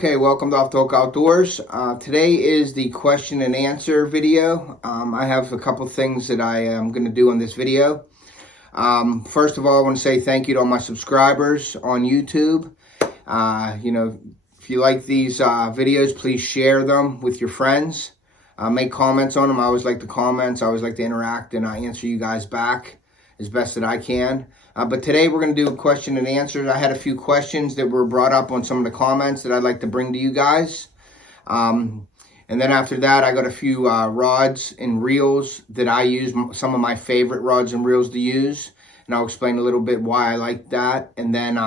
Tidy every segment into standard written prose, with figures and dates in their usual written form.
Okay, welcome to Off Talk Outdoors. Today is the question and answer video. I have a couple things that I am going to do on this video. First of all, I want to say thank you to all my subscribers on YouTube. If you like these videos, please share them with your friends. Make comments on them. I always like the comments. I always like to interact, and I answer you guys back as best that I can. But today we're going to do a question and answers. I had a few questions that were brought up on some of the comments that I'd like to bring to you guys. And then after that, I got a few rods and reels that I use, some of my favorite rods and reels to use. And I'll explain a little bit why I like that. And then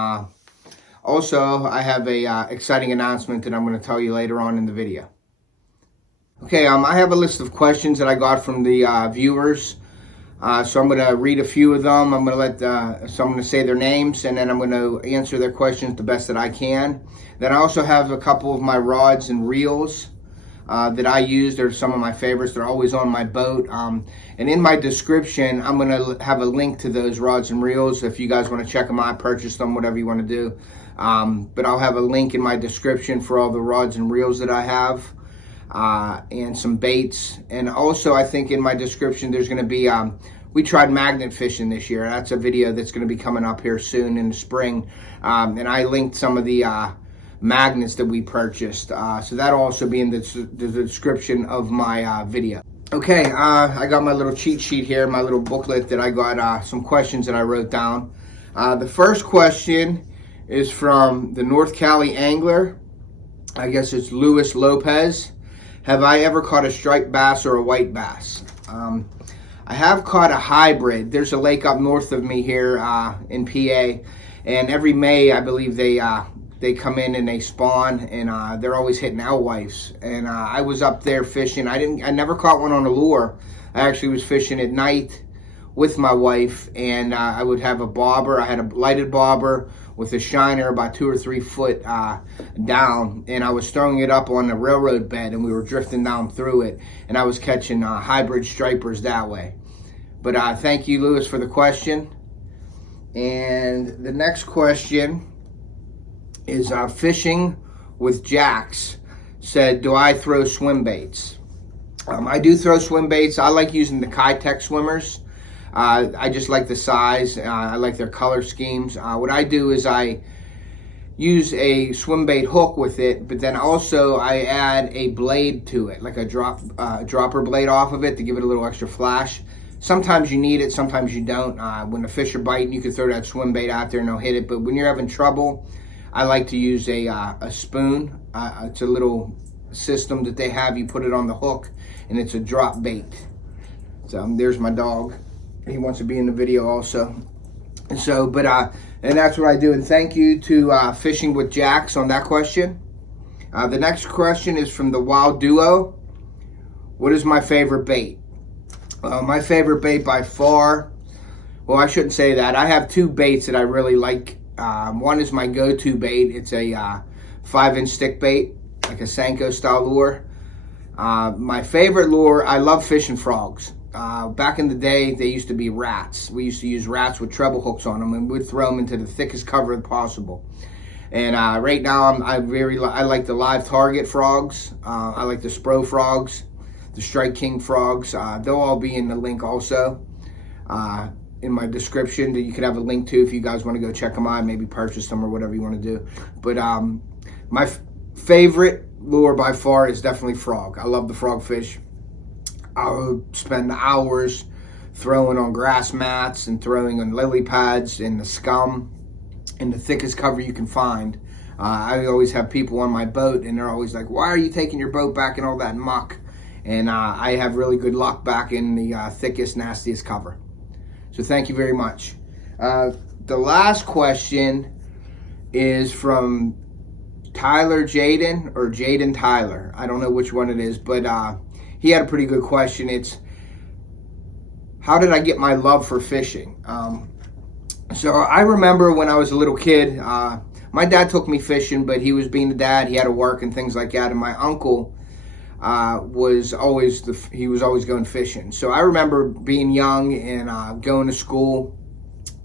also I have a exciting announcement that I'm going to tell you later on in the video. Okay, I have a list of questions that I got from the viewers. So I'm going to read a few of them. I'm going to say their names, and then I'm going to answer their questions the best that I can. Then I also have a couple of my rods and reels that I use. They're some of my favorites. They're always on my boat. And in my description, I'm going to have a link to those rods and reels. If you guys want to check them out, purchase them, whatever you want to do. But I'll have a link in my description for all the rods and reels that I have. And some baits. And also, I think in my description there's going to be we tried magnet fishing this year. That's a video that's going to be coming up here soon in the spring, and I linked some of the magnets that we purchased, so that'll also be in the description of my video. Okay, I got my little cheat sheet here, my little booklet that I got some questions that I wrote down. The first question is from the North Cali Angler. I guess it's Luis Lopez. Have I ever caught a striped bass or a white bass? I have caught a hybrid. There's a lake up north of me here in PA, and every May I believe they come in and they spawn, and they're always hitting alewives. And I was up there fishing. I never caught one on a lure. I actually was fishing at night with my wife, and I would have a bobber. I had a lighted bobber with a shiner about 2 or 3 foot down, and I was throwing it up on the railroad bed, and we were drifting down through it, and I was catching hybrid stripers that way. But thank you, Lewis, for the question. And the next question is Fishing with Jax said, do I throw swim baits? I do throw swim baits. I like using the Kitech swimmers. I just like the size. I like their color schemes. What I do is I use a swim bait hook with it, but then also I add a blade to it, like a dropper blade off of it to give it a little extra flash. Sometimes you need it, sometimes you don't. When the fish are biting, you can throw that swim bait out there and they'll hit it. But when you're having trouble, I like to use a spoon. It's a little system that they have. You put it on the hook, and it's a drop bait. So there's my dog. He wants to be in the video also. And so, and that's what I do. And thank you to Fishing with Jax on that question. The next question is from the Wild Duo. What is my favorite bait? My favorite bait by far, well, I shouldn't say that. I have 2 baits that I really like. One is my go-to bait. It's a 5-inch stick bait, like a Senko style lure. My favorite lure, I love fishing frogs. Back in the day, they used to be rats. We used to use rats with treble hooks on them, and we'd throw them into the thickest cover possible. And right now, I like the live target frogs. I like the Spro frogs, the Strike King frogs. They'll all be in the link also in my description that you can have a link to if you guys want to go check them out, maybe purchase them or whatever you want to do. But my favorite lure by far is definitely frog. I love the frog fish. I'll spend hours throwing on grass mats and throwing on lily pads in the scum in the thickest cover you can find. I always have people on my boat, and they're always like, why are you taking your boat back in all that muck? And I have really good luck back in the thickest, nastiest cover. So thank you very much. The last question is from Tyler Jaden, or Jaden Tyler. I don't know which one it is, but he had a pretty good question. It's, how did I get my love for fishing? So I remember when I was a little kid, my dad took me fishing, but he was being a dad. He had to work and things like that. And my uncle was always going fishing. So I remember being young and going to school.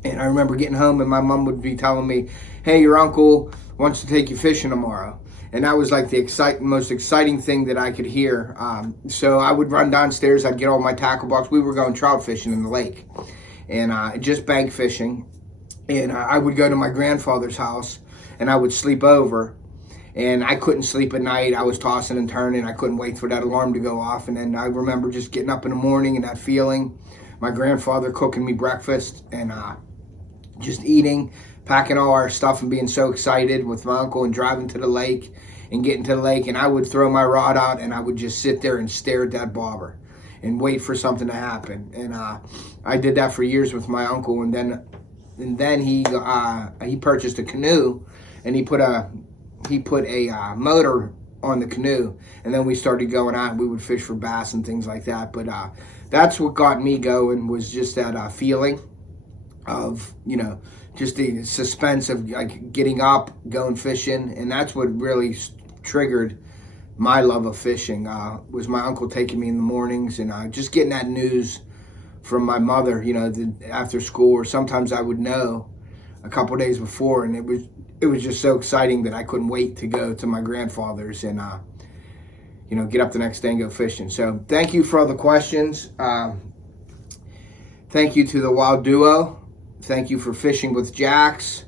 And I remember getting home and my mom would be telling me, hey, your uncle wants to take you fishing tomorrow. And that was like the most exciting thing that I could hear. So I would run downstairs, I'd get all my tackle box. We were going trout fishing in the lake, and just bank fishing. And I would go to my grandfather's house, and I would sleep over. And I couldn't sleep at night. I was tossing and turning. I couldn't wait for that alarm to go off. And then I remember just getting up in the morning and that feeling. My grandfather cooking me breakfast and just eating, packing all our stuff and being so excited with my uncle and driving to the lake and getting to the lake. And I would throw my rod out and I would just sit there and stare at that bobber and wait for something to happen. And I did that for years with my uncle. And then he purchased a canoe, and he put a motor on the canoe, and then we started going out and we would fish for bass and things like that. But that's what got me going, was just that feeling of, just the suspense of like getting up, going fishing. And that's what really triggered my love of fishing, was my uncle taking me in the mornings and just getting that news from my mother, after school, or sometimes I would know a couple days before, and it was just so exciting that I couldn't wait to go to my grandfather's and get up the next day and go fishing. So thank you for all the questions. Thank you to the Wild Duo. Thank you for Fishing with Jax.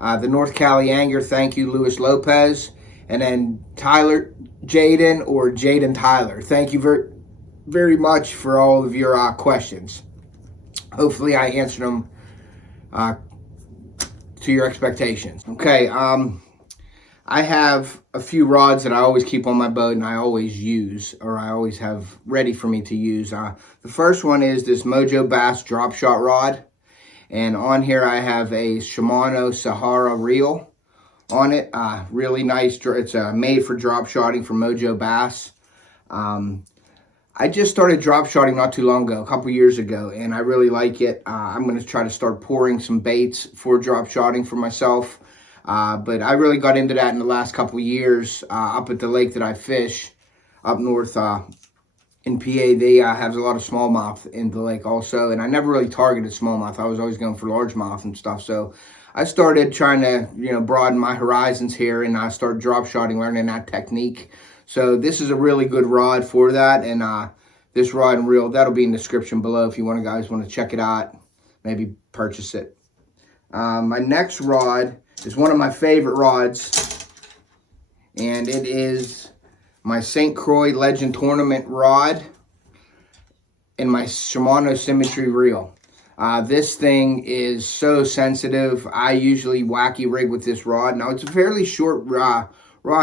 The North Cali Anger, thank you, Luis Lopez. And then Tyler Jaden, or Jaden Tyler, thank you very, very much for all of your questions. Hopefully I answered them to your expectations. Okay, I have a few rods that I always keep on my boat and I always use, or I always have ready for me to use. The first one is this Mojo Bass drop shot rod. And on here I have a Shimano Sahara reel on it. Really nice. It's made for drop shotting from Mojo Bass. I just started drop shotting not too long ago, a couple years ago, and I really like it. I'm going to try to start pouring some baits for drop shotting for myself. But I really got into that in the last couple years up at the lake that I fish up north in PA. They have a lot of smallmouth in the lake also, and I never really targeted smallmouth. I was always going for largemouth and stuff. So I started trying to broaden my horizons here, and I started drop shotting, learning that technique. So this is a really good rod for that, and this rod and reel, that'll be in the description below if you guys want to check it out, maybe purchase it. My next rod is one of my favorite rods, and it is my St. Croix Legend Tournament rod and my Shimano Symmetry reel. This thing is so sensitive. I usually wacky rig with this rod. Now, it's a fairly short rod.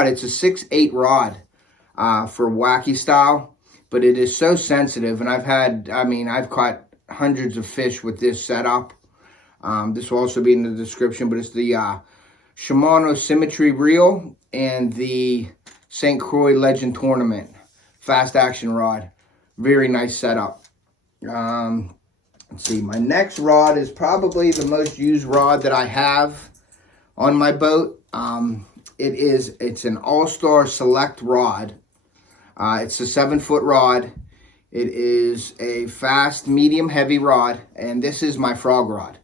It's a 6/8 rod for wacky style, but it is so sensitive. And I've caught hundreds of fish with this setup. This will also be in the description, but it's the Shimano Symmetry reel and the St. Croix Legend Tournament fast action rod. Very nice setup. Let's see, my next rod is probably the most used rod that I have on my boat. It's an All-Star Select rod. It's a 7-foot rod. It is a fast, medium, heavy rod, and this is my frog rod.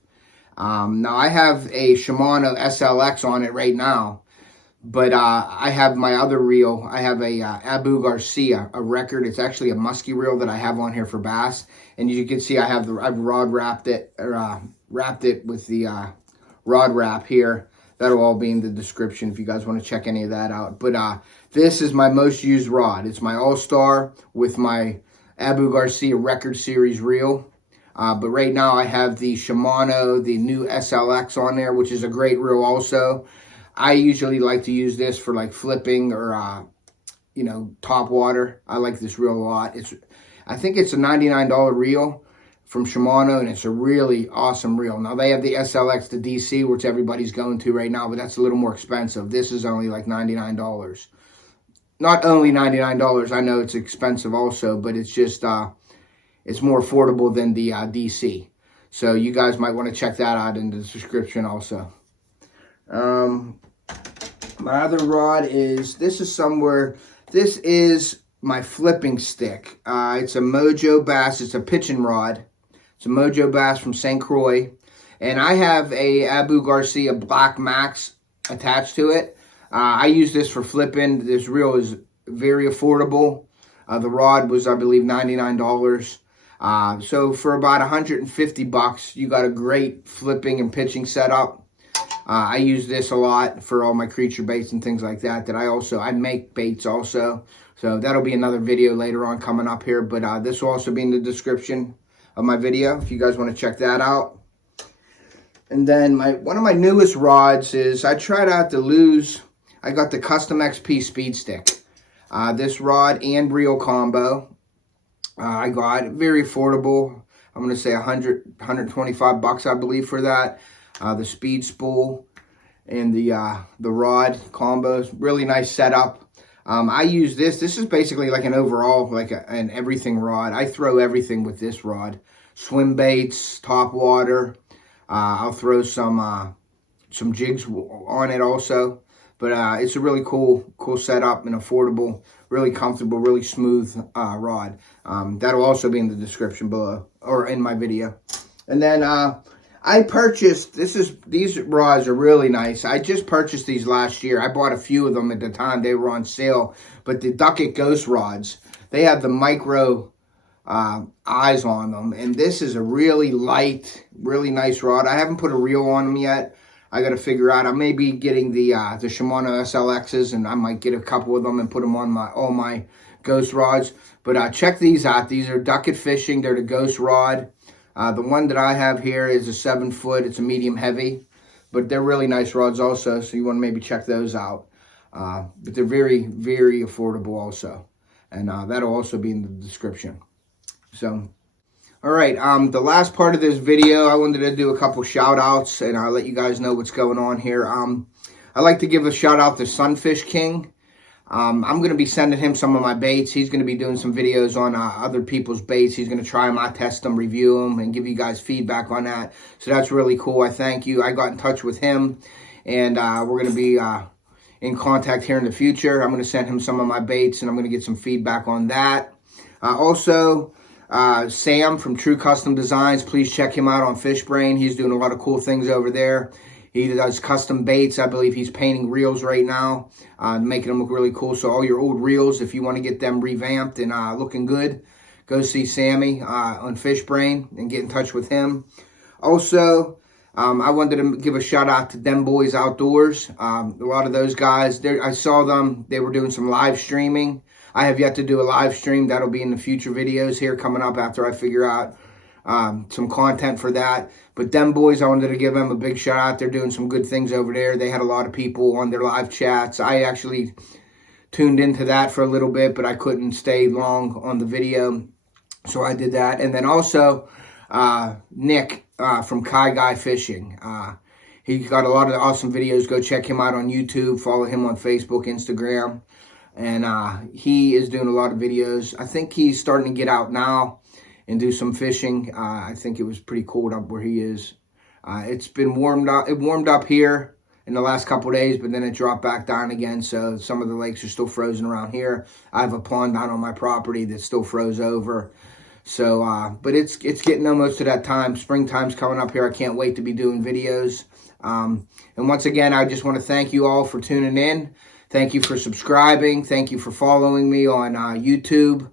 Now I have a Shimano SLX on it right now, but I have my other reel. I have a Abu Garcia, a record. It's actually a musky reel that I have on here for bass, and you can see I've rod wrapped it, or wrapped it with the rod wrap here. That'll all be in the description if you guys want to check any of that out. But this is my most used rod. It's my All-Star with my Abu Garcia Record Series reel. But right now I have the Shimano, the new SLX on there, which is a great reel also. I usually like to use this for like flipping or, top water. I like this reel a lot. I think it's a $99 reel from Shimano, and it's a really awesome reel. Now, they have the SLX, the DC, which everybody's going to right now, but that's a little more expensive. This is only like $99. Not only $99, I know it's expensive also, but it's just, it's more affordable than the DC. So you guys might want to check that out in the description also. My other rod is, this is my flipping stick. It's a Mojo Bass. It's a pitching rod. It's a Mojo Bass from St. Croix. And I have a Abu Garcia Black Max attached to it. I use this for flipping. This reel is very affordable. The rod was, I believe, $99. So for about 150 bucks, you got a great flipping and pitching setup. I use this a lot for all my creature baits and things like that. I make baits also. So that'll be another video later on coming up here. But this will also be in the description of my video if you guys want to check that out. And then one of my newest rods is I tried out the Lew's. I got the Custom XP Speed Stick. This rod and reel combo. I got very affordable. I'm going to say 125 bucks, I believe, for that. The speed spool and the rod combos, really nice setup. I use this. This is basically like an overall, like an everything rod. I throw everything with this rod. Swim baits, top water. I'll throw some jigs on it also. But it's a really cool setup and affordable, really comfortable, really smooth rod. That'll also be in the description below or in my video. And then I purchased, these rods are really nice. I just purchased these last year. I bought a few of them at the time. They were on sale. But the Duckett Ghost rods, they have the micro eyes on them. And this is a really light, really nice rod. I haven't put a reel on them yet. I got to figure out. I may be getting the Shimano SLXs, and I might get a couple of them and put them on all my Ghost rods. But check these out. These are Duckett Fishing. They're the Ghost rod. The one that I have here is a 7-foot. It's a medium heavy, but they're really nice rods also. So you want to maybe check those out. But they're very, very affordable also, and that'll also be in the description. So. All right, the last part of this video, I wanted to do a couple shout outs, and I'll let you guys know what's going on here. I'd like to give a shout out to Sunfish King. I'm going to be sending him some of my baits. He's going to be doing some videos on other people's baits. He's going to try them, I test them, review them, and give you guys feedback on that. So that's really cool. I thank you. I got in touch with him, and we're going to be in contact here in the future. I'm going to send him some of my baits, and I'm going to get some feedback on that. Also, Sam from True Custom Designs, please check him out on FishBrain. He's doing a lot of cool things over there. He does custom baits. I believe he's painting reels right now, making them look really cool. So all your old reels, if you want to get them revamped and looking good, go see Sammy on FishBrain and get in touch with him. Also, I wanted to give a shout out to Them Boys Outdoors. A lot of those guys, I saw them. They were doing some live streaming. I have yet to do a live stream. That'll be in the future videos here coming up after I figure out some content for that. But Them Boys, I wanted to give them a big shout out. They're doing some good things over there. They had a lot of people on their live chats. I actually tuned into that for a little bit, but I couldn't stay long on the video. So I did that. And then also Nick from Kai Guy Fishing. He got a lot of awesome videos. Go check him out on YouTube. Follow him on Facebook, Instagram. And he is doing a lot of videos. I think he's starting to get out now and do some fishing. I think it was pretty cold up where he is. It's been warmed up. It warmed up here in the last couple of days, but then it dropped back down again. So some of the lakes are still frozen around here. I have a pond down on my property that still froze over. So, but it's getting almost to that time. Springtime's coming up here. I can't wait to be doing videos. And once again, I just want to thank you all for tuning in. Thank you for subscribing. Thank you for following me on YouTube,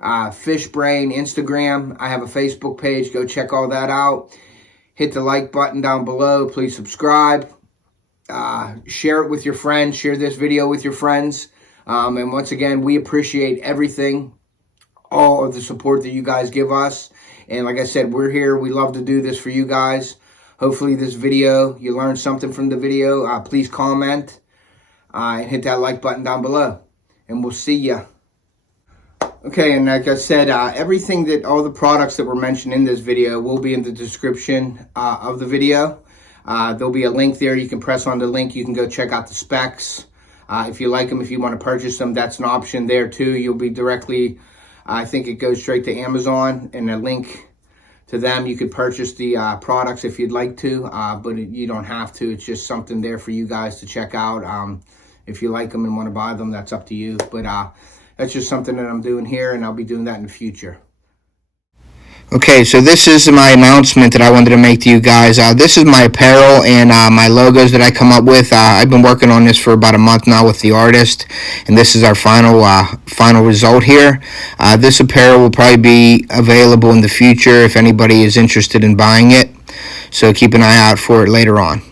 FishBrain, Instagram. I have a Facebook page. Go check all that out. Hit the like button down below. Please subscribe. Share it with your friends. Share this video with your friends. And once again, we appreciate everything, all of the support that you guys give us. And like I said, we're here. We love to do this for you guys. Hopefully this video, you learned something from the video. Please comment. And hit that like button down below, and we'll see ya. Okay, and like I said, all the products that were mentioned in this video will be in the description of the video. There'll be a link there. You can press on the link. You can go check out the specs. If you like them, if you want to purchase them, that's an option there too. You'll be directly, I think it goes straight to Amazon, and a link to them. You could purchase the products if you'd like to, but you don't have to. It's just something there for you guys to check out. If you like them and want to buy them, that's up to you. But that's just something that I'm doing here, and I'll be doing that in the future. Okay, so this is my announcement that I wanted to make to you guys. This is my apparel and my logos that I come up with. I've been working on this for about a month now with the artist, and this is our final result here. This apparel will probably be available in the future if anybody is interested in buying it. So keep an eye out for it later on.